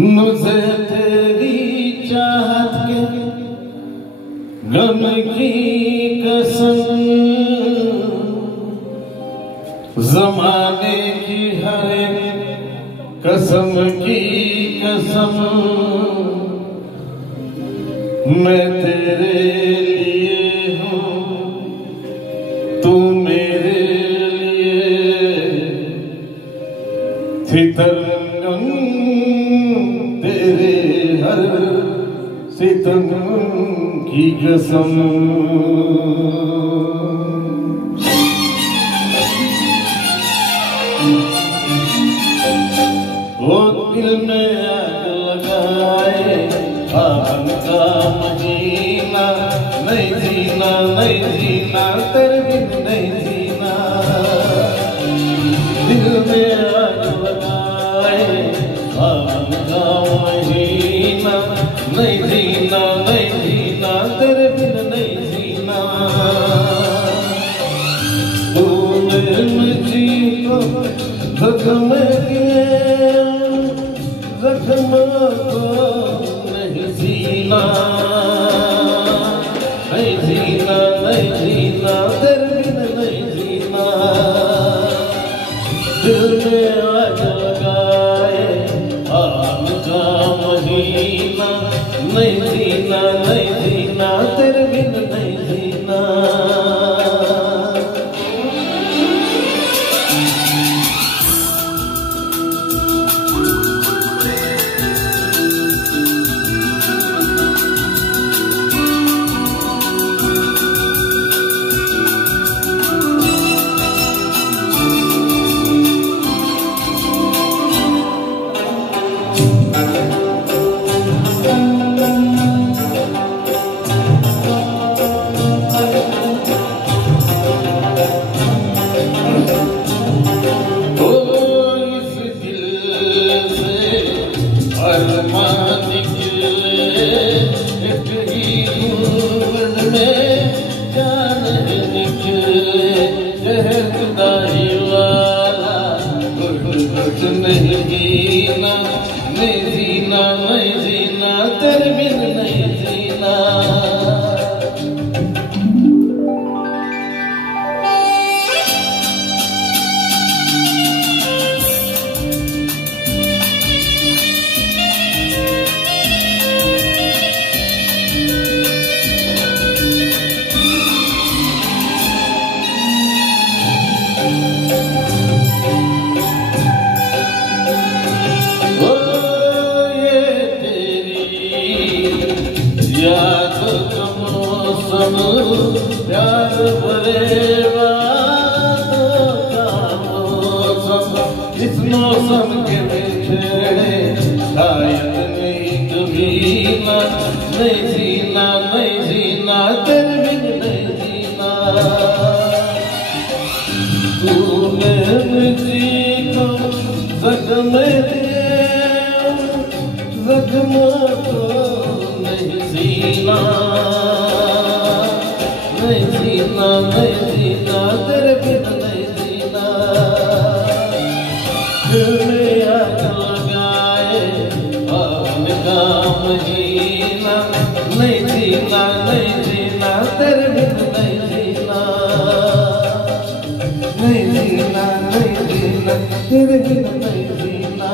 मुझे तेरी चाहत के गम की कसम, ज़माने की हर कसम की कसम, मैं तेरे लिए हूँ तू मेरे लिए थी तरंगम, तेरे हर सितम की कसम। वो दिल में आग लगाए फागुन का महीना, नहीं जीना नहीं जीना तेरे बिन नहीं जीना, दिल में आग लगाए फागुन का महीना, नहीं जीना नहीं जीना तेरे बिन नहीं जीना, तू मुझी को जख्म दिए जख्म को नहीं जीना, नहीं जीना नहीं जीना तेरे बिन नहीं जीना, दिल में आग लगाए आग का महीना, नहीं जीना नहीं जीना तेरे बिन नहीं जीना। नहीं जीना नहीं जीना नहीं जीना तेरे बिन नहीं जीना, याद का मौसम प्यार भरे वादों का मौसम, इस मौसम के बिछड़े शायद नहीं कभी ना, नहीं जीना नहीं जीना तेरे बिन नहीं जीना, तूने मुझको जख्म दिए जख्म को नहीं जीना नहीं जीना नहीं जीना तेरे बिन नहीं जीना, दिल में आग लगाए फागुन का महीना, नहीं जीना नहीं जीना तेरे बिन नहीं जीना, नहीं जीना नहीं जीना तेरे बिन नहीं जीना।